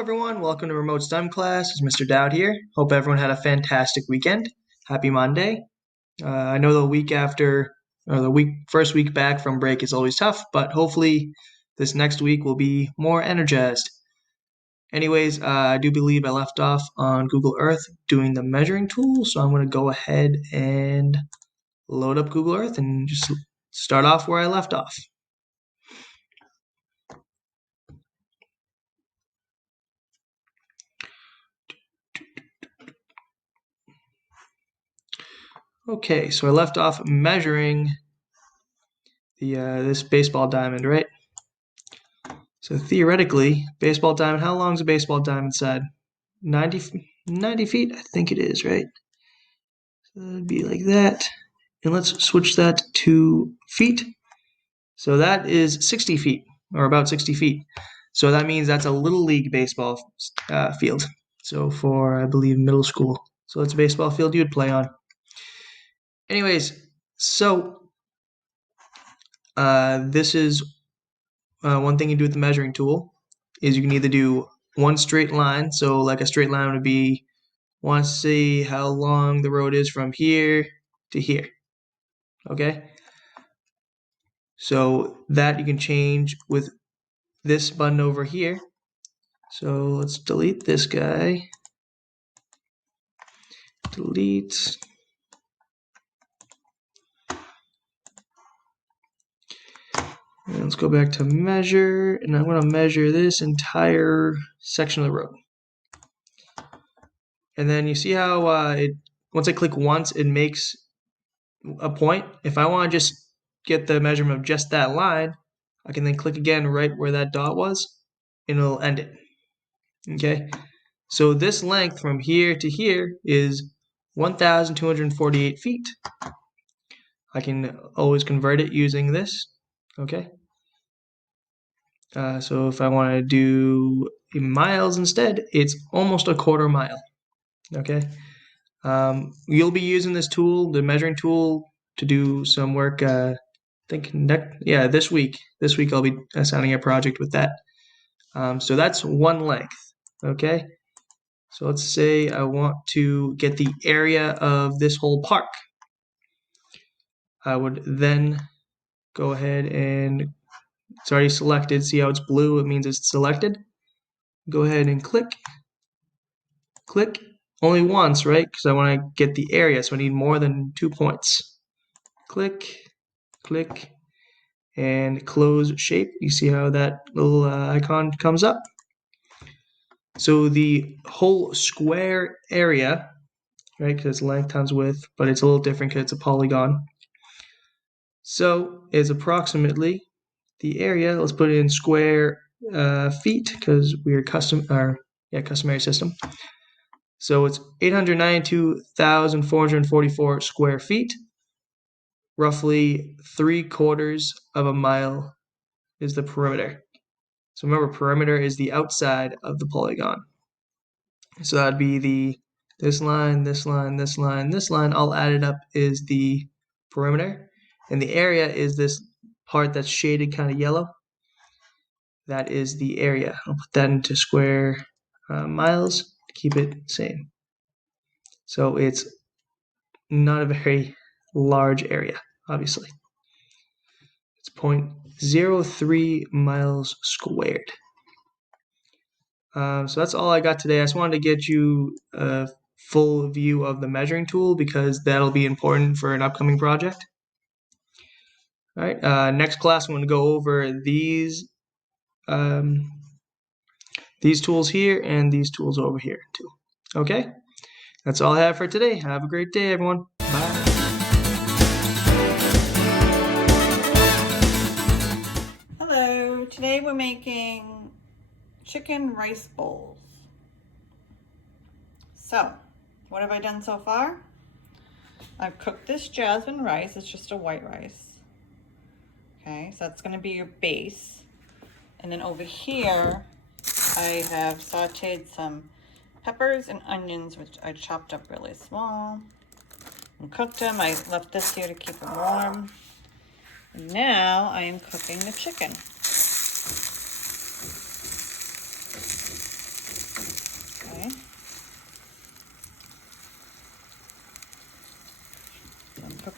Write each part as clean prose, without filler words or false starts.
everyone, welcome to Remote STEM class. It's Mr. Dowd here. Hope everyone had a fantastic weekend. Happy Monday. I know the first week back from break is always tough, but hopefully this next week will be more energized. Anyways, I do believe I left off on Google Earth doing the measuring tool, so I'm going to go ahead and load up Google Earth and just start off where I left off. Okay, so I left off measuring this baseball diamond, right? So theoretically, baseball diamond, how long is a baseball diamond side? 90 feet? I think it is, right? So it'd be like that. And let's switch that to feet. So that is 60 feet, or about 60 feet. So that means that's a little league baseball field. So for, I believe, middle school. So it's a baseball field you would play on. Anyways, so this is one thing you do with the measuring tool is you can either do one straight line. So like a straight line would be, want to see how long the road is from here to here. Okay. So that you can change with this button over here. So let's delete this guy. Delete. And let's go back to measure, and I'm going to measure this entire section of the road. And then you see how once I click once, it makes a point. If I want to just get the measurement of just that line, I can then click again right where that dot was, and it'll end it. Okay, so this length from here to here is 1,248 feet. I can always convert it using this. Okay, so if I want to do miles instead, it's almost a quarter mile. Okay, you'll be using this tool, the measuring tool, to do some work. I think this week. This week I'll be assigning a project with that. So that's one length. Okay, so let's say I want to get the area of this whole park. I would then go ahead and it's already selected. See how it's blue? It means it's selected. Go ahead and click. Click only once, right? Because I want to get the area, so I need more than 2 points. Click, click, and close shape. You see how that little icon comes up? So the whole square area, right, because it's length times width, but it's a little different because it's a polygon. So is approximately the area, let's put it in square feet because we're customary system. So it's 892,444 square feet. Roughly 3/4 of a mile is the perimeter. So remember, perimeter is the outside of the polygon. So that'd be this line, this line, this line, this line, all added up is the perimeter. And the area is this part that's shaded kind of yellow. That is the area. I'll put that into square miles to keep it same. So it's not a very large area, obviously. It's 0.03 miles squared. So that's all I got today. I just wanted to get you a full view of the measuring tool because that'll be important for an upcoming project. All right, next class I'm going to go over these tools here and these tools over here too. Okay, that's all I have for today. Have a great day, everyone. Bye. Hello, today we're making chicken rice bowls. So, what have I done so far? I've cooked this jasmine rice. It's just a white rice. Okay, so that's going to be your base. And then over here, I have sauteed some peppers and onions, which I chopped up really small, and cooked them. I left this here to keep it warm. And now I am cooking the chicken.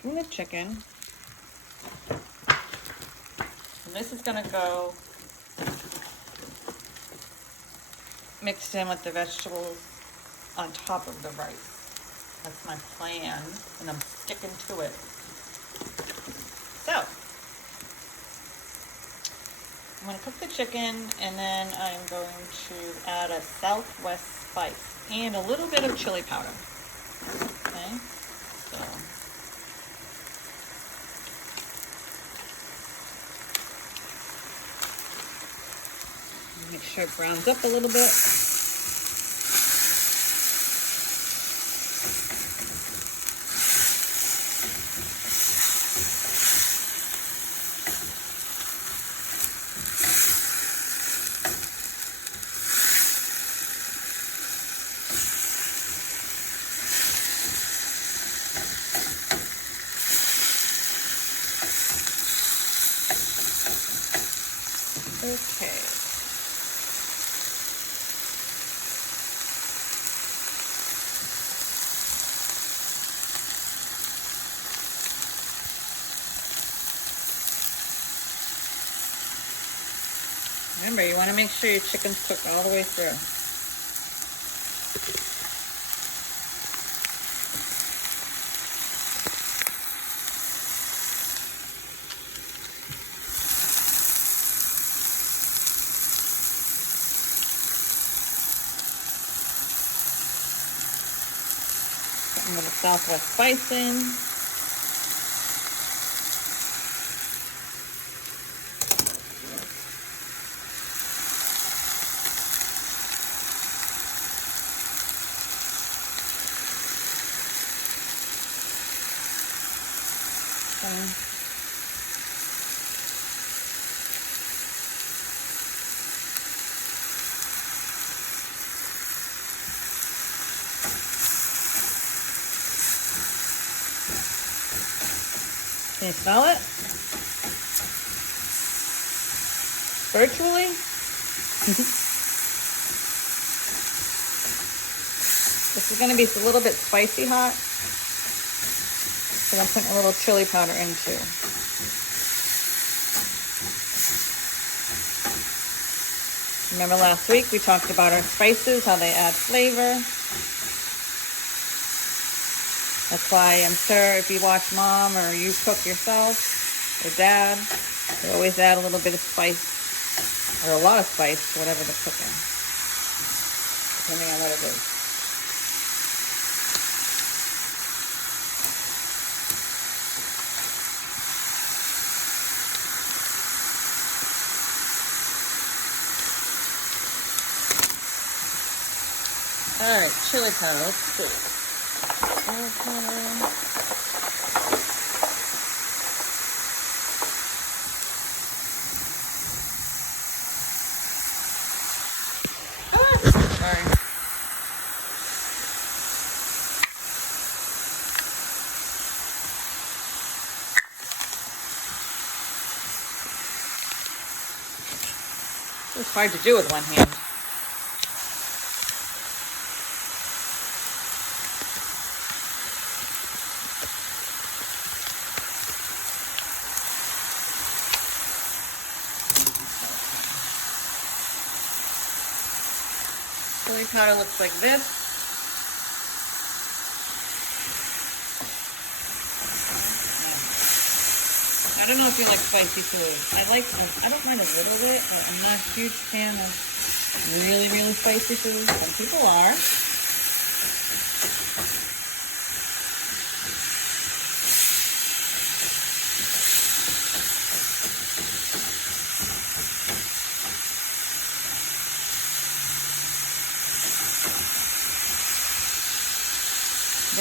in the chicken. And this is gonna go mixed in with the vegetables on top of the rice. That's my plan, and I'm sticking to it. So, I'm gonna cook the chicken, and then I'm going to add a Southwest spice and a little bit of chili powder. Okay, so make sure it browns up a little bit. Okay. Remember, you want to make sure your chicken's cooked all the way through. Put a little Southwest spice in. Can you smell it? Virtually? This is going to be a little bit spicy hot, so I'm putting a little chili powder in too. Remember last week we talked about our spices, how they add flavor. That's why I'm sure if you watch Mom or you cook yourself or Dad, they always add a little bit of spice or a lot of spice to whatever they're cooking, depending on what it is. All right, chili powder, let's see. Sorry. It's hard to do with one hand. Chili powder looks like this. I don't know if you like spicy food. I don't mind a little bit, but I'm not a huge fan of really, really spicy food. Some people are.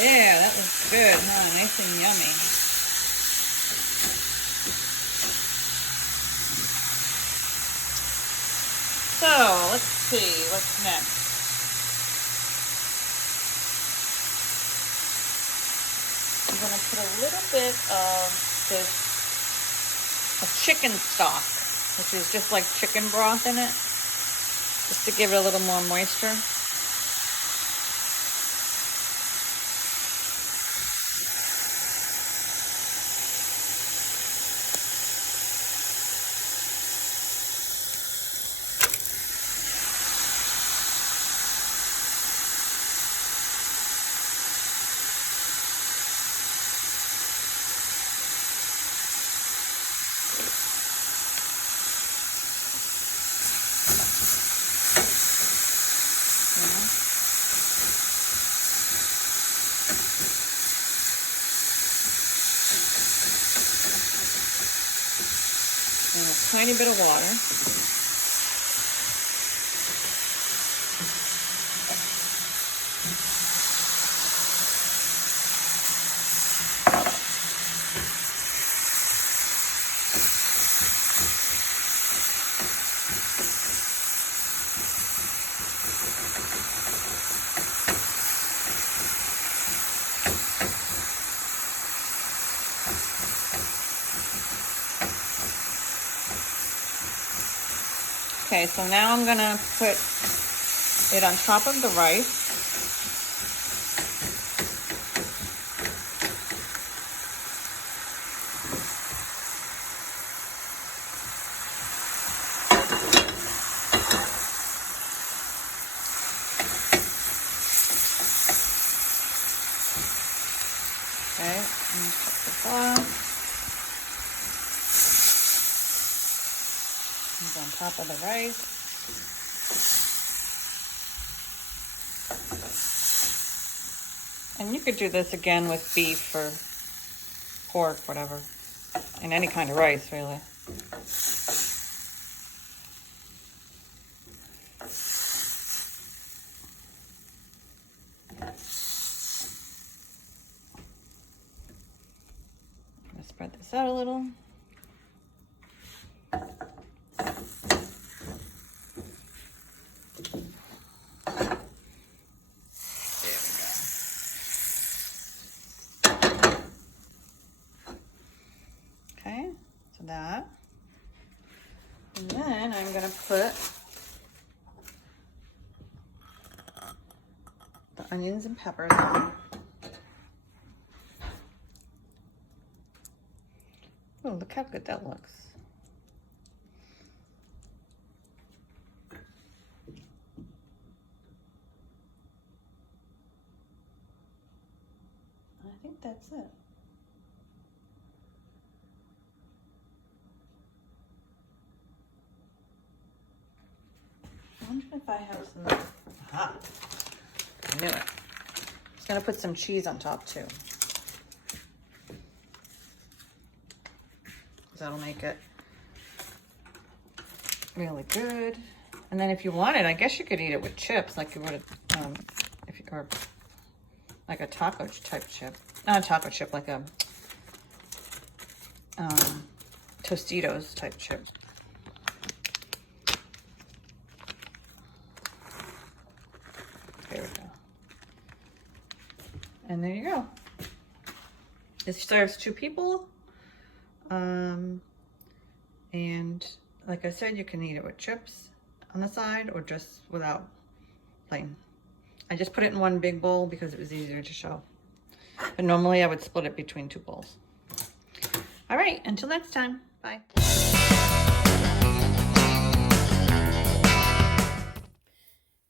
Yeah, that was good, huh? Nice and yummy. So, let's see, what's next? I'm going to put a little bit of chicken stock, which is just like chicken broth in it, just to give it a little more moisture. And a tiny bit of water. Okay, so now I'm gonna put it on top of the rice. Okay, and put this off. It's on top of the rice. And you could do this again with beef or pork, whatever, and any kind of rice, really. I'm gonna spread this out a little. Okay, so that. And then I'm gonna put the onions and peppers on. Oh, look how good that looks. I think that's it. I wonder if I have some. Aha! I knew it. I was gonna put some cheese on top too. That'll make it really good. And then if you wanted, I guess you could eat it with chips, like you would, or like a taco type chip. Not a taco chip, like a Tostitos type chip. There we go. And there you go. It serves 2 people. And like I said, you can eat it with chips on the side or just without, plain. I just put it in one big bowl because it was easier to show. But normally I would split it between 2 bowls. All right, until next time, bye.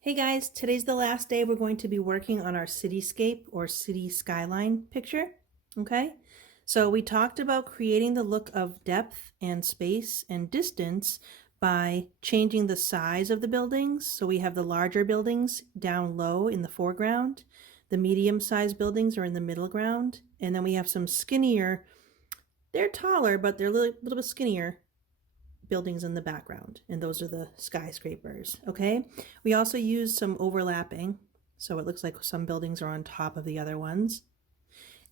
Hey guys, today's the last day we're going to be working on our cityscape or city skyline picture, okay? So we talked about creating the look of depth and space and distance by changing the size of the buildings. So we have the larger buildings down low in the foreground, the medium-sized buildings are in the middle ground, and then we have some skinnier, they're taller, but they're a little bit skinnier buildings in the background, and those are the skyscrapers, okay? We also use some overlapping, so it looks like some buildings are on top of the other ones.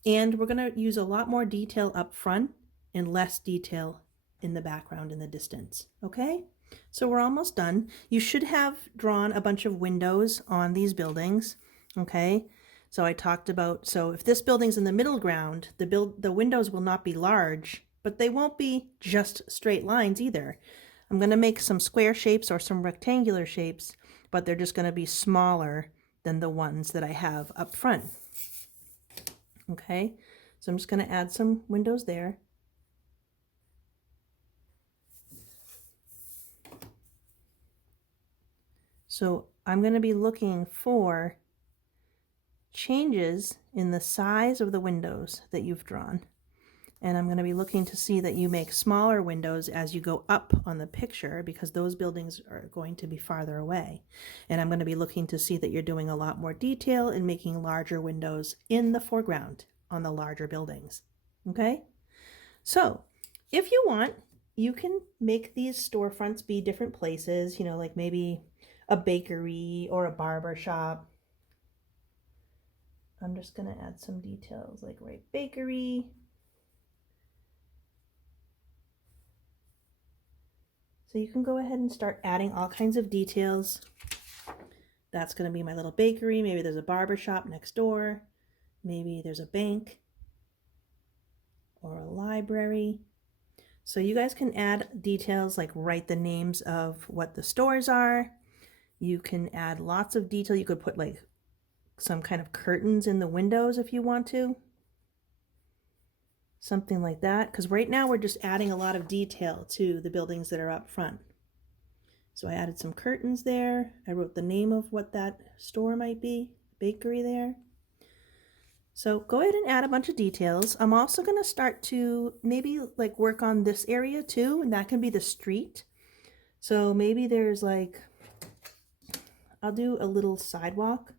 And we're gonna use a lot more detail up front and less detail in the background in the distance, okay? So we're almost done. You should have drawn a bunch of windows on these buildings, okay? So I talked about, so if this building's in the middle ground, the windows will not be large, but they won't be just straight lines either. I'm gonna make some square shapes or some rectangular shapes, but they're just gonna be smaller than the ones that I have up front. Okay, so I'm just gonna add some windows there. So I'm gonna be looking for changes in the size of the windows that you've drawn. And I'm going to be looking to see that you make smaller windows as you go up on the picture, because those buildings are going to be farther away. And I'm going to be looking to see that you're doing a lot more detail and making larger windows in the foreground on the larger buildings. Okay? So, if you want, you can make these storefronts be different places, you know, like maybe a bakery or a barber shop. I'm just going to add some details, like right bakery. So you can go ahead and start adding all kinds of details. That's going to be my little bakery. Maybe there's a barber shop next door. Maybe there's a bank or a library. So you guys can add details, like write the names of what the stores are. You can add lots of detail. You could put like some kind of curtains in the windows if you want to. Something like that, because right now we're just adding a lot of detail to the buildings that are up front. So I added some curtains there. I wrote the name of what that store might be, bakery there. So go ahead and add a bunch of details. I'm also going to start to maybe like work on this area too, and that can be the street. So maybe there's like, I'll do a little sidewalk.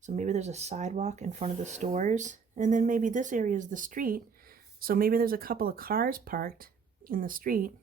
So maybe there's a sidewalk in front of the stores. And then maybe this area is the street. So maybe there's a couple of cars parked in the street.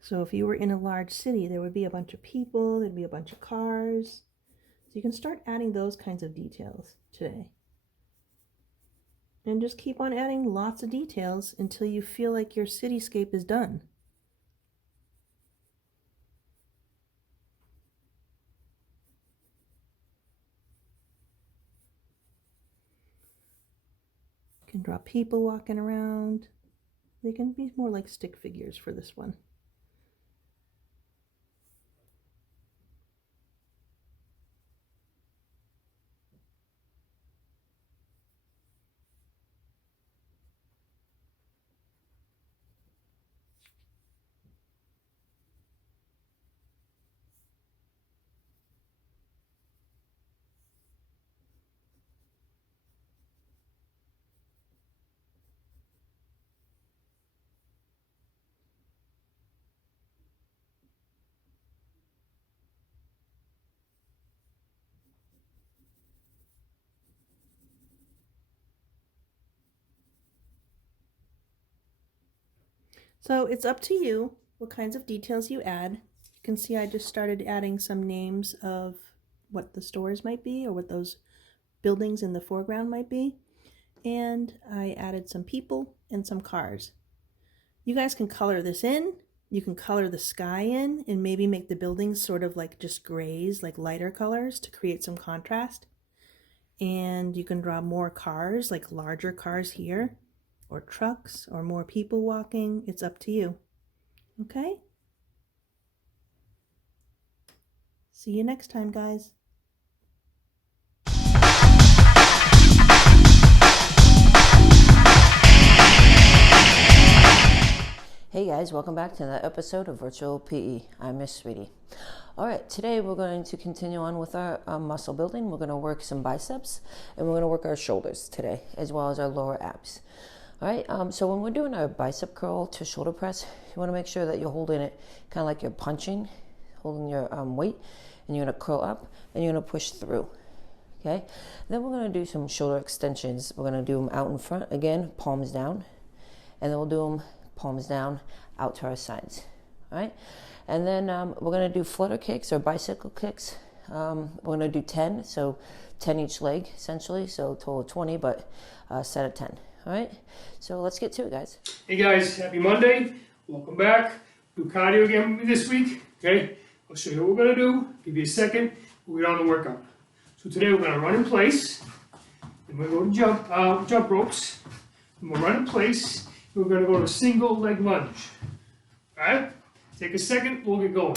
So if you were in a large city, there would be a bunch of people, there'd be a bunch of cars. So you can start adding those kinds of details today. And just keep on adding lots of details until you feel like your cityscape is done. You can draw people walking around. They can be more like stick figures for this one. So it's up to you what kinds of details you add. You can see I just started adding some names of what the stores might be or what those buildings in the foreground might be. And I added some people and some cars. You guys can color this in. You can color the sky in and maybe make the buildings sort of like just grays, like lighter colors to create some contrast. And you can draw more cars, like larger cars here, or trucks, or more people walking. It's up to you. Okay? See you next time, guys. Hey guys, welcome back to another episode of Virtual PE. I'm Miss Sweetie. Alright, today we're going to continue on with our muscle building. We're going to work some biceps and we're going to work our shoulders today, as well as our lower abs. Alright, so when we're doing our bicep curl to shoulder press, you want to make sure that you're holding it kind of like you're punching, holding your weight, and you're going to curl up and you're going to push through. Okay, then we're going to do some shoulder extensions. We're going to do them out in front, again, palms down, and then we'll do them palms down out to our sides. All right, and then we're going to do flutter kicks or bicycle kicks. We're going to do 10, so 10 each leg essentially, so a total of 20, but set at 10. All right, so let's get to it, guys. Hey guys, happy Monday. Welcome back. Do cardio again with me this week. Okay, I'll show you what we're going to do. Give you a second. We'll get on the workout. So today we're going to run in place. Then we're going to jump ropes. And we'll run in place. We're going to go to a single leg lunge. Alright? Take a second, we'll get going.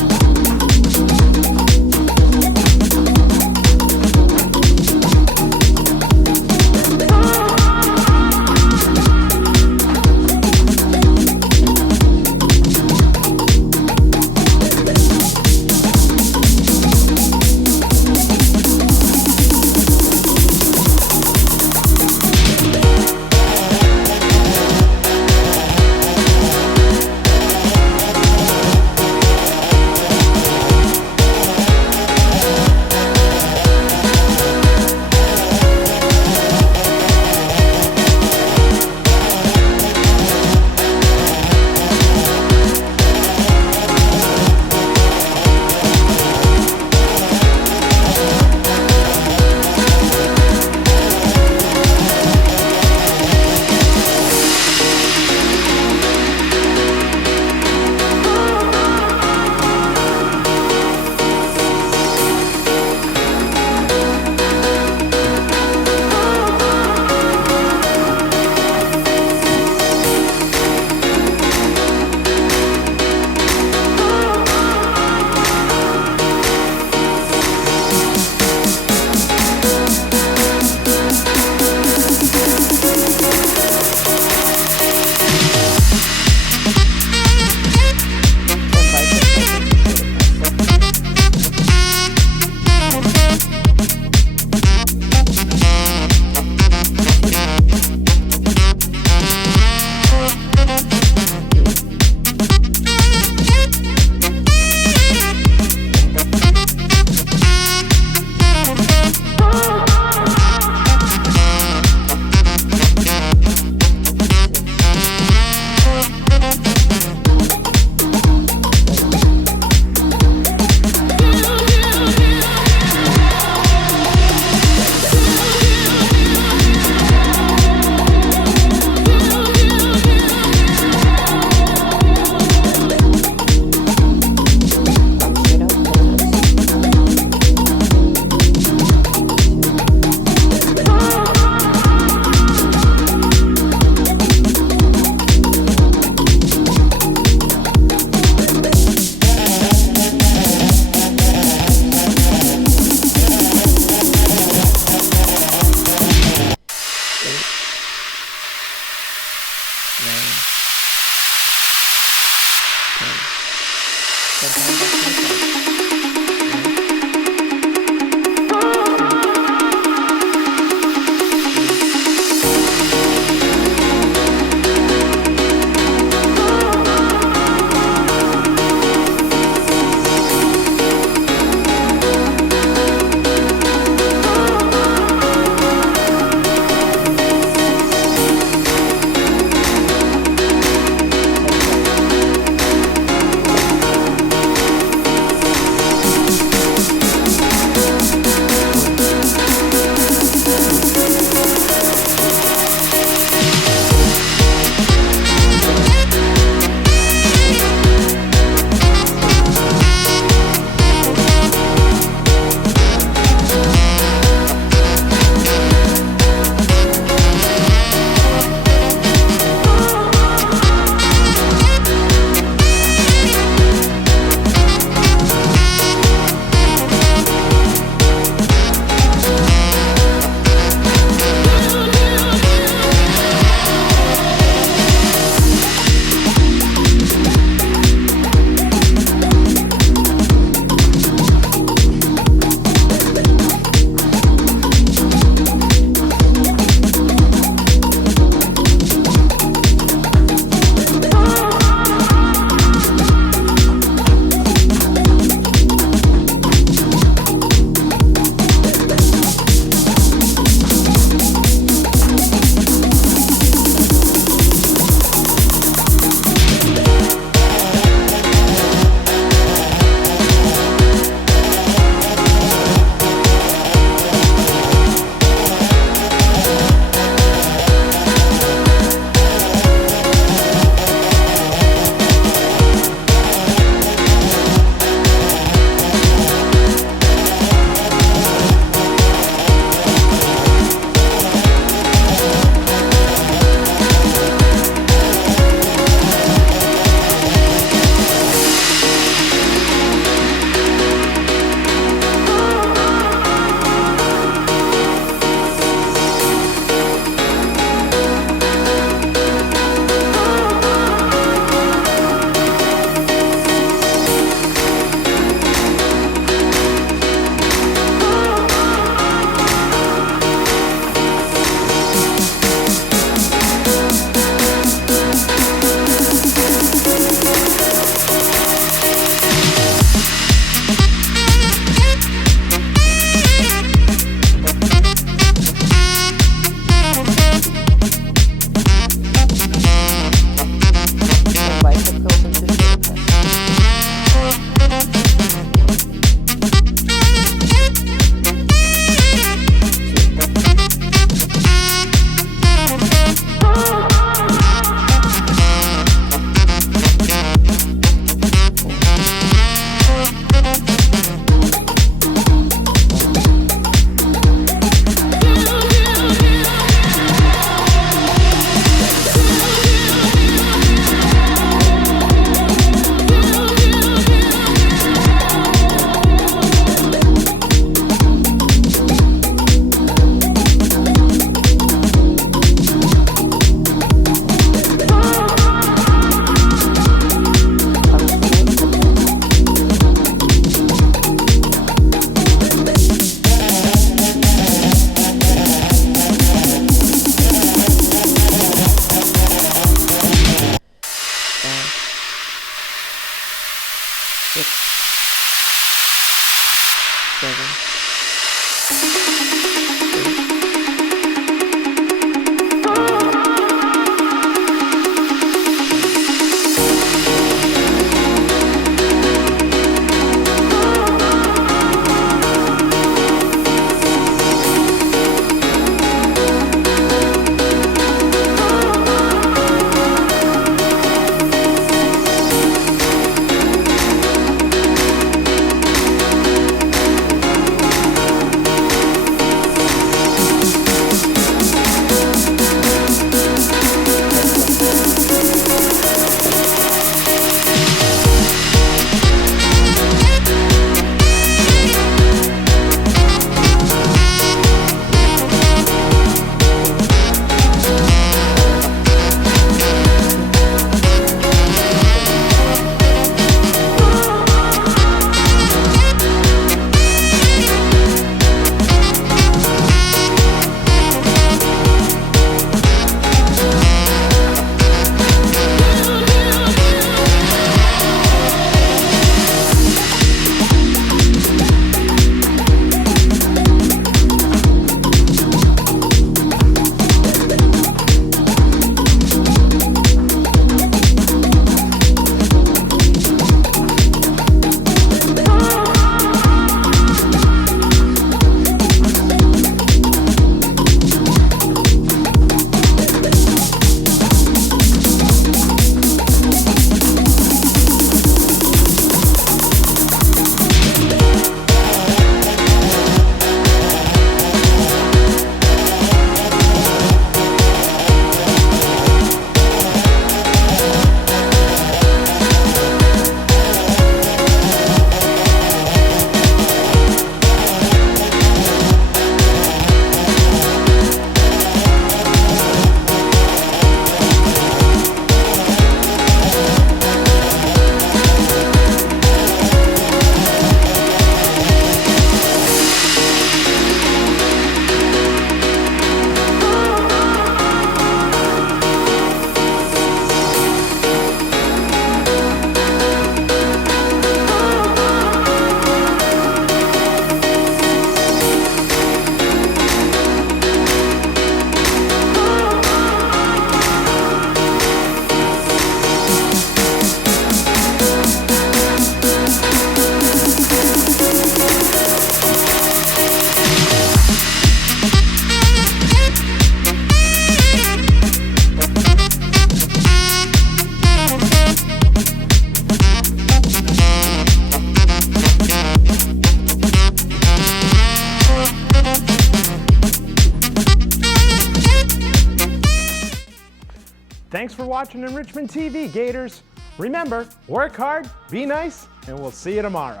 Thanks for watching Enrichment TV, Gators. Remember, work hard, be nice, and we'll see you tomorrow.